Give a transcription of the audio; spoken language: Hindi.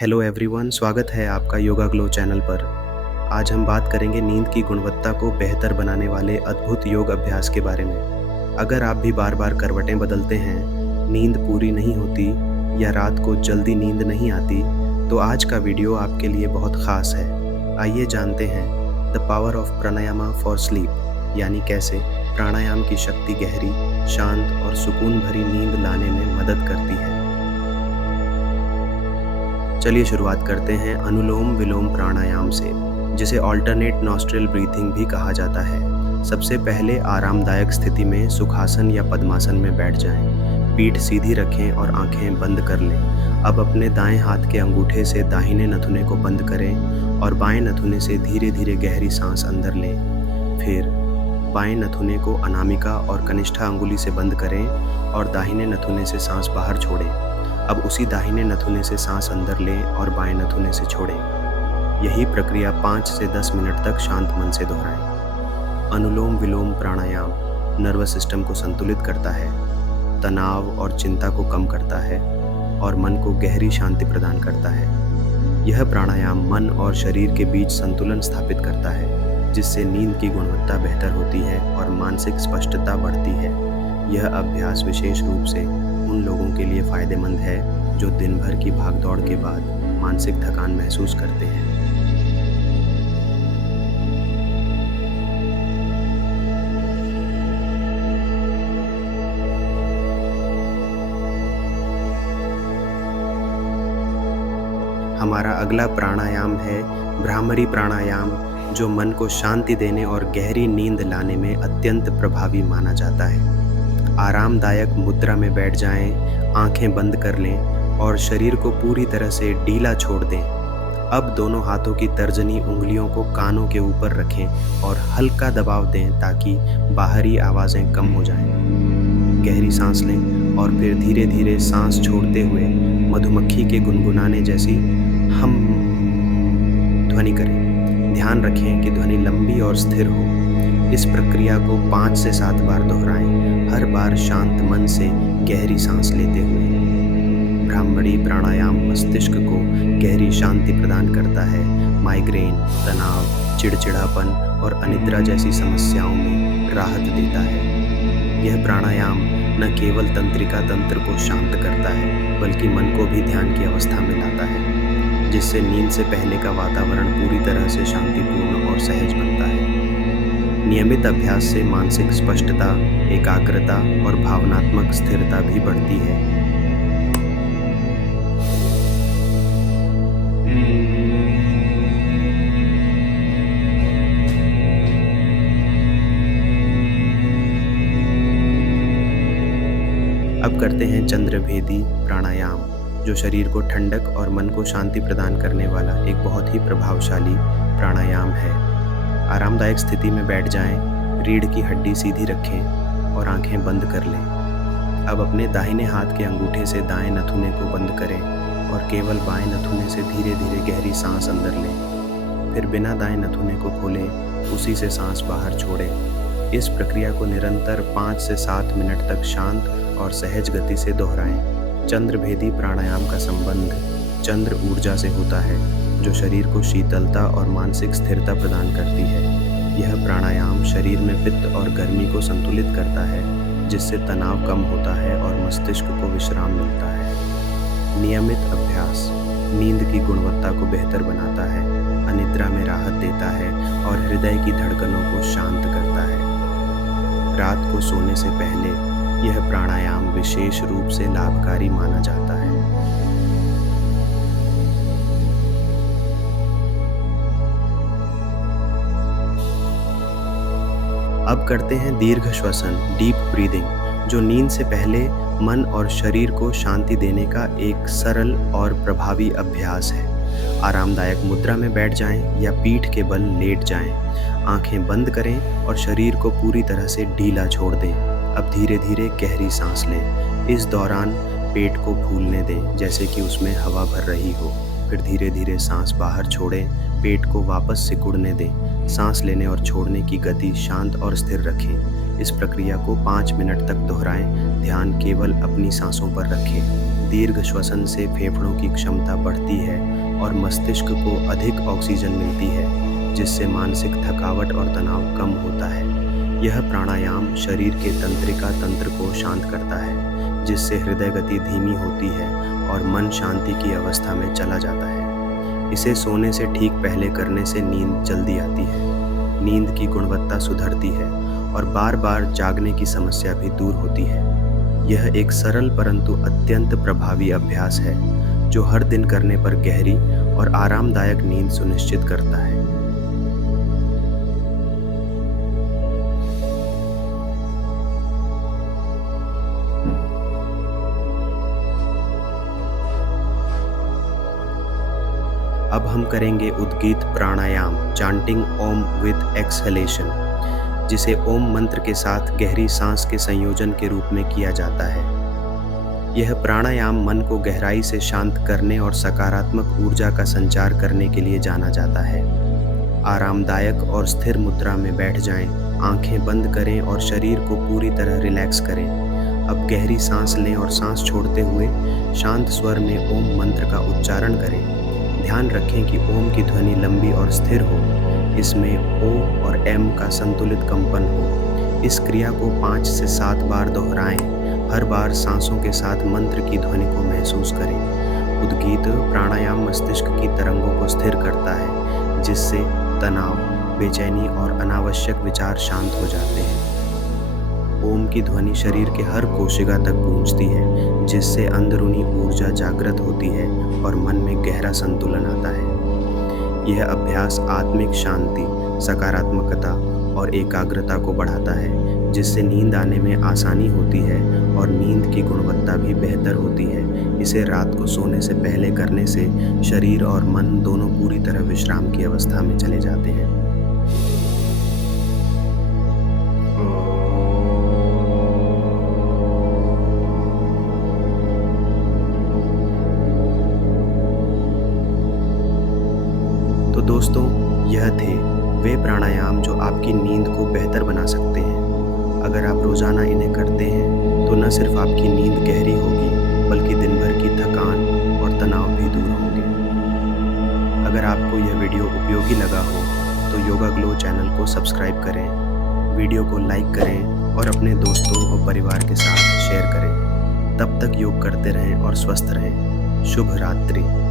हेलो एवरीवन, स्वागत है आपका योगा ग्लो चैनल पर। आज हम बात करेंगे नींद की गुणवत्ता को बेहतर बनाने वाले अद्भुत योग अभ्यास के बारे में। अगर आप भी बार बार करवटें बदलते हैं, नींद पूरी नहीं होती या रात को जल्दी नींद नहीं आती, तो आज का वीडियो आपके लिए बहुत ख़ास है। आइए जानते हैं the power of pranayama for sleep, यानी कैसे प्राणायाम की शक्ति गहरी, शांत और सुकून भरी नींद लाने में मदद करती है। चलिए शुरुआत करते हैं अनुलोम विलोम प्राणायाम से, जिसे ऑल्टरनेट नॉस्ट्रिल ब्रीथिंग भी कहा जाता है। सबसे पहले आरामदायक स्थिति में सुखासन या पद्मासन में बैठ जाएं। पीठ सीधी रखें और आंखें बंद कर लें। अब अपने दाएं हाथ के अंगूठे से दाहिने नथुने को बंद करें और बाएं नथुने से धीरे धीरे गहरी सांस अंदर लें। फिर बाएं नथुने को अनामिका और कनिष्ठा अंगुली से बंद करें और दाहिने नथुने से सांस बाहर छोड़ें। अब उसी दाहिने नथुने से सांस अंदर लें और बाएं नथुने से छोड़ें। यही प्रक्रिया 5 से 10 मिनट तक शांत मन से दोहराएं। अनुलोम विलोम प्राणायाम नर्वस सिस्टम को संतुलित करता है, तनाव और चिंता को कम करता है और मन को गहरी शांति प्रदान करता है। यह प्राणायाम मन और शरीर के बीच संतुलन स्थापित करता है, जिससे नींद की गुणवत्ता बेहतर होती है और मानसिक स्पष्टता बढ़ती है। यह अभ्यास विशेष रूप से उन लोगों के लिए फ़ायदेमंद है जो दिन भर की भागदौड़ के बाद मानसिक थकान महसूस करते हैं। हमारा अगला प्राणायाम है भ्रामरी प्राणायाम, जो मन को शांति देने और गहरी नींद लाने में अत्यंत प्रभावी माना जाता है। आरामदायक मुद्रा में बैठ जाएं, आंखें बंद कर लें और शरीर को पूरी तरह से ढीला छोड़ दें। अब दोनों हाथों की तर्जनी उंगलियों को कानों के ऊपर रखें और हल्का दबाव दें ताकि बाहरी आवाज़ें कम हो जाएं। गहरी सांस लें और फिर धीरे धीरे सांस छोड़ते हुए मधुमक्खी के गुनगुनाने जैसी हम ध्वनि करें। ध्यान रखें कि ध्वनि लंबी और स्थिर हो। इस प्रक्रिया को 5 से 7 बार दोहराएं, हर बार शांत मन से गहरी सांस लेते हुए। भ्रामरी प्राणायाम मस्तिष्क को गहरी शांति प्रदान करता है, माइग्रेन, तनाव, चिड़चिड़ापन और अनिद्रा जैसी समस्याओं में राहत देता है। यह प्राणायाम न केवल तंत्रिका तंत्र को शांत करता है, बल्कि मन को भी ध्यान की अवस्था में लाता है, जिससे नींद से पहले का वातावरण पूरी तरह से शांतिपूर्ण और सहज बनता है। नियमित अभ्यास से मानसिक स्पष्टता, एकाग्रता और भावनात्मक स्थिरता भी बढ़ती है। अब करते हैं चंद्रभेदी प्राणायाम, जो शरीर को ठंडक और मन को शांति प्रदान करने वाला एक बहुत ही प्रभावशाली प्राणायाम है। आरामदायक स्थिति में बैठ जाएं, रीढ़ की हड्डी सीधी रखें और आंखें बंद कर लें। अब अपने दाहिने हाथ के अंगूठे से दाएं नथुने को बंद करें और केवल बाएं नथुने से धीरे धीरे गहरी सांस अंदर लें। फिर बिना दाएं नथुने को खोले उसी से सांस बाहर छोड़ें। इस प्रक्रिया को निरंतर 5 से 7 मिनट तक शांत और सहज गति से दोहराएं। चंद्रभेदी प्राणायाम का संबंध चंद्र ऊर्जा से होता है, जो शरीर को शीतलता और मानसिक स्थिरता प्रदान करती है। यह प्राणायाम शरीर में पित्त और गर्मी को संतुलित करता है, जिससे तनाव कम होता है और मस्तिष्क को विश्राम मिलता है। नियमित अभ्यास नींद की गुणवत्ता को बेहतर बनाता है, अनिद्रा में राहत देता है और हृदय की धड़कनों को शांत करता है। रात को सोने से पहले यह प्राणायाम विशेष रूप से लाभकारी माना जाता है। अब करते हैं दीर्घ श्वसन, डीप ब्रीदिंग, जो नींद से पहले मन और शरीर को शांति देने का एक सरल और प्रभावी अभ्यास है। आरामदायक मुद्रा में बैठ जाएं या पीठ के बल लेट जाएं। आंखें बंद करें और शरीर को पूरी तरह से ढीला छोड़ दें। अब धीरे धीरे गहरी सांस लें। इस दौरान पेट को फूलने दें, जैसे कि उसमें हवा भर रही हो। फिर धीरे धीरे सांस बाहर छोड़ें, पेट को वापस सिकुड़ने दें। सांस लेने और छोड़ने की गति शांत और स्थिर रखें। इस प्रक्रिया को 5 मिनट तक दोहराएं। ध्यान केवल अपनी सांसों पर रखें। दीर्घ श्वसन से फेफड़ों की क्षमता बढ़ती है और मस्तिष्क को अधिक ऑक्सीजन मिलती है, जिससे मानसिक थकावट और तनाव कम होता है। यह प्राणायाम शरीर के तंत्रिका तंत्र को शांत करता है, जिससे हृदय गति धीमी होती है और मन शांति की अवस्था में चला जाता है। इसे सोने से ठीक पहले करने से नींद जल्दी आती है, नींद की गुणवत्ता सुधरती है और बार बार जागने की समस्या भी दूर होती है। यह एक सरल परंतु अत्यंत प्रभावी अभ्यास है, जो हर दिन करने पर गहरी और आरामदायक नींद सुनिश्चित करता है। अब हम करेंगे उद्गीत प्राणायाम, चांटिंग ओम विद एक्सहेलेशन, जिसे ओम मंत्र के साथ गहरी सांस के संयोजन के रूप में किया जाता है। यह प्राणायाम मन को गहराई से शांत करने और सकारात्मक ऊर्जा का संचार करने के लिए जाना जाता है। आरामदायक और स्थिर मुद्रा में बैठ जाएं, आंखें बंद करें और शरीर को पूरी तरह रिलैक्स करें। अब गहरी सांस लें और सांस छोड़ते हुए शांत स्वर में ओम मंत्र का उच्चारण करें। ध्यान रखें कि ओम की ध्वनि लंबी और स्थिर हो, इसमें ओ और एम का संतुलित कंपन हो। इस क्रिया को 5 से 7 बार दोहराएं। हर बार सांसों के साथ मंत्र की ध्वनि को महसूस करें। उद्गीत प्राणायाम मस्तिष्क की तरंगों को स्थिर करता है, जिससे तनाव, बेचैनी और अनावश्यक विचार शांत हो जाते हैं। ओम की ध्वनि शरीर के हर कोशिका तक गूंजती है, जिससे अंदरूनी ऊर्जा जागृत होती है और मन में गहरा संतुलन आता है। यह अभ्यास आत्मिक शांति, सकारात्मकता और एकाग्रता को बढ़ाता है, जिससे नींद आने में आसानी होती है और नींद की गुणवत्ता भी बेहतर होती है। इसे रात को सोने से पहले करने से शरीर और मन दोनों पूरी तरह विश्राम की अवस्था में चले जाते हैं। तो दोस्तों, यह थे वे प्राणायाम जो आपकी नींद को बेहतर बना सकते हैं। अगर आप रोज़ाना इन्हें करते हैं तो न सिर्फ आपकी नींद गहरी होगी, बल्कि दिन भर की थकान और तनाव भी दूर होंगे। अगर आपको यह वीडियो उपयोगी लगा हो तो योगा ग्लो चैनल को सब्सक्राइब करें, वीडियो को लाइक करें और अपने दोस्तों और परिवार के साथ शेयर करें। तब तक योग करते रहें और स्वस्थ रहें। शुभ रात्रि।